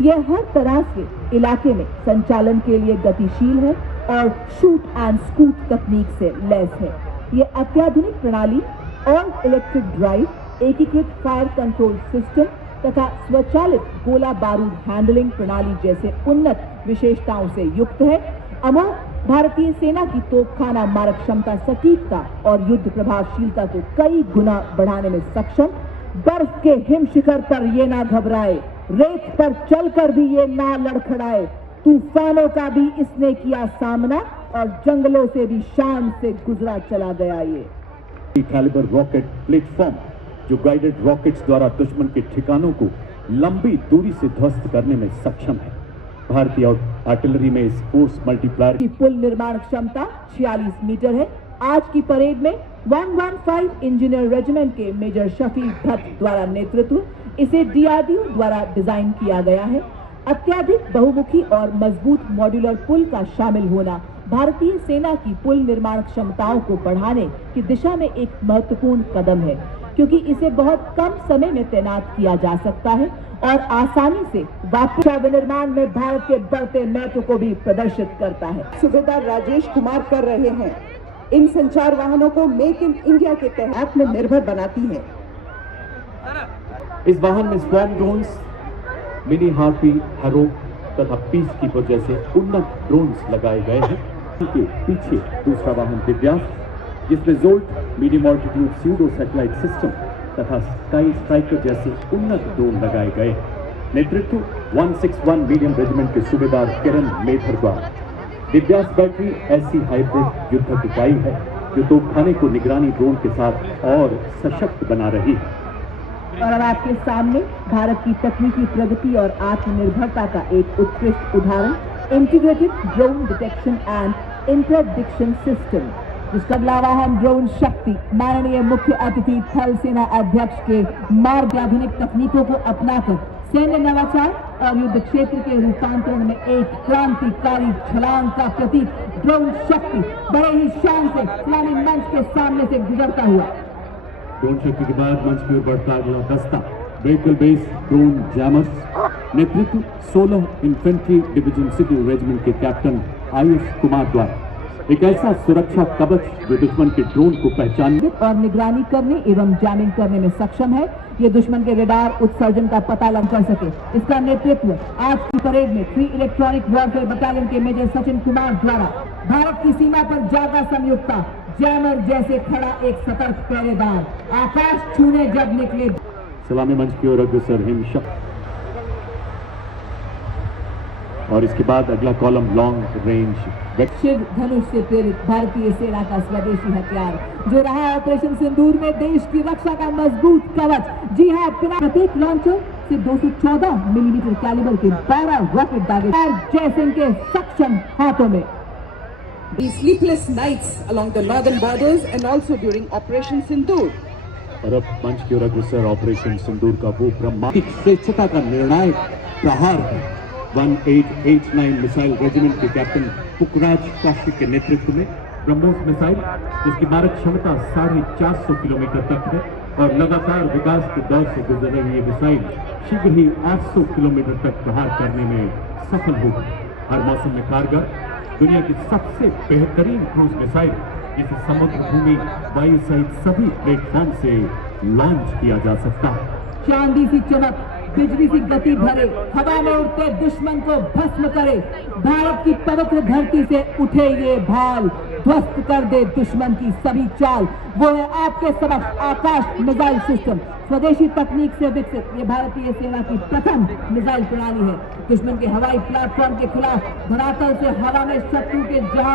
यह हर तरह से इलाके में संचालन के लिए गतिशील है और शूट एंड स्कूट तकनीक से लैस है। यह अत्याधुनिक प्रणाली ऑल इलेक्ट्रिक ड्राइव, एकीकृत फायर कंट्रोल सिस्टम तथा स्वचालित गोला बारूद हैंडलिंग प्रणाली जैसे उन्नत विशेषताओं से युक्त है। अमोघ भारतीय सेना की तोपखाना मारक क्षमता, सटीकता और युद्ध प्रभावशीलता को कई गुना बढ़ाने में सक्षम। बर्फ के हिम शिखर पर ये ना घबराए, रेत पर चलकर भी ये ना लड़खड़ाए, तूफानों का भी इसने किया सामना और जंगलों से भी शान से गुजरा चला गया। ये कैलिबर रॉकेट प्लेटफॉर्म जो गाइडेड रॉकेट्स द्वारा दुश्मन के ठिकानों को लंबी दूरी से ध्वस्त करने में सक्षम है। भारतीय आर्टिलरी में इस फोर्स मल्टीप्लायर की पुल निर्माण क्षमता 46 मीटर है। आज की परेड में 115 इंजीनियर रेजिमेंट के मेजर शफीक भट्ट द्वारा नेतृत्व इसे डीआरडीओ द्वारा डिजाइन किया गया है। अत्याधिक बहुमुखी और मजबूत मॉड्यूलर पुल का शामिल होना भारतीय सेना की पुल निर्माण क्षमताओं को बढ़ाने की दिशा में एक महत्वपूर्ण कदम है, क्योंकि इसे बहुत कम समय में तैनात किया जा सकता है और आसानी से वापस विनिर्माण में भारत के बढ़ते महत्व को भी प्रदर्शित करता है। सूबेदार राजेश कुमार कर रहे हैं। इन संचार वाहनों को मेक इन इंडिया के तहत आत्मनिर्भर बनाती है। इस वाहन में स्वॉर्म ड्रोन्स, मिनी हार्पी, हरो तथा पीस कीपर जैसे उन्नत ड्रोन्स लगाए गए हैं। इनके पीछे दूसरा वाहन दिव्यास, जिसमें jolt medium altitude pseudo satellite system तथा स्काई स्ट्राइकर जैसे उन्नत ड्रोन लगाए गए। नेतृत्व 161 मीडियम रेजिमेंट के सूबेदार किरण मेधर द्वारा। दिव्यास बैटरी ऐसी हाइब्रिड युद्धक इकाई है जो तोपखाने को निगरानी ड्रोन के साथ और सशक्त बना रही है। और अब आपके सामने भारत की तकनीकी प्रगति और आत्मनिर्भरता का एक उत्कृष्ट उदाहरण, integrated drone detection and interdiction system, जिसका अगला वाहन ड्रोन शक्ति माननीय मुख्य अतिथि थल सेना अध्यक्ष के मार्ग आधुनिक तकनीकों को अपनाकर सैन्य नवाचार और युद्ध क्षेत्र के रूपांतरण में एक क्रांतिकारी छलांग का प्रतीक ड्रोन शक्ति बड़े ही शान से सलामी मंच के सामने से गुजरता हुआ। ड्रोन शक्ति के बाद मंच की ओर बढ़ता अगला दस्ता व्हीकल बेस्ड ड्रोन जैमर्स। नेतृत्व 16 इन्फेंट्री डिवीजन सिटी रेजिमेंट के कैप्टन आयुष कुमार द्वारा। एक ऐसा सुरक्षा कवच जो दुश्मन के ड्रोन को पहचानने और निगरानी करने एवं जैमिंग करने में सक्षम है। ये दुश्मन के रेडार उत्सर्जन का पता लगा सके। इसका नेतृत्व आज की परेड में 3 इलेक्ट्रॉनिक वॉरफेयर बटालियन के मेजर सचिन कुमार द्वारा भारत की सीमा पर जागा संयुक्ता जैमर जैसे खड़ा एक सतर्क पहरेदार आकाश छूने जब निकले। सलामी मंच की ओर अग्रसर हिमशक। और इसके बाद अगला कॉलम लॉन्ग रेंज शिव धनुष से प्रेरित भारतीय सेना का स्वदेशी हथियार जो रहा ऑपरेशन सिंदूर में देश की रक्षा का मजबूत कवच। जी हाँ, प्रत्येक लॉन्चर से 214 मिलीमीटर कैलिबर के 12 रॉकेट दागे जयसिंह के सक्षम हाथों में। The sleepless nights along the northern borders and also during Operation Sindoor. और अब मंच की ओर अग्रसर ऑपरेशन सिंदूर का वो ब्रह्मांडिक श्रेष्ठता का निर्णायक प्रहार है। 1889 मिसाइल रेजिमेंट के कैप्टन पुखराज काशी के नेतृत्व में ब्रह्मोस मिसाइल, जिसकी मारक क्षमता 450 किलोमीटर तक है और लगातार विकास के दौर से गुजर रही ये मिसाइल शीघ्र ही 800 किलोमीटर तक प्रहार करने में सफल होगी। हर मौसम में कारगर, दुनिया की सबसे बेहतरीन क्रूज मिसाइल, जिसे समुद्र, भूमि, वायु सहित सभी प्लेटफॉर्म से लॉन्च किया जा सकता है। चांदी सी चमक, बिजली सी गति भरे, हवा में उड़ते दुश्मन को भस्म करे। भारत की पवित्र धरती से उठे ये भाल, ध्वस्त कर दे दुश्मन की सभी चाल। वो है आपके समक्ष आकाश मिसाइल सिस्टम। स्वदेशी तकनीक से विकसित ये भारतीय सेना की प्रथम मिसाइल प्रणाली है। दुश्मन के हवाई प्लेटफॉर्म के खिलाफ धरातल से हवा में शत्रु के जहाज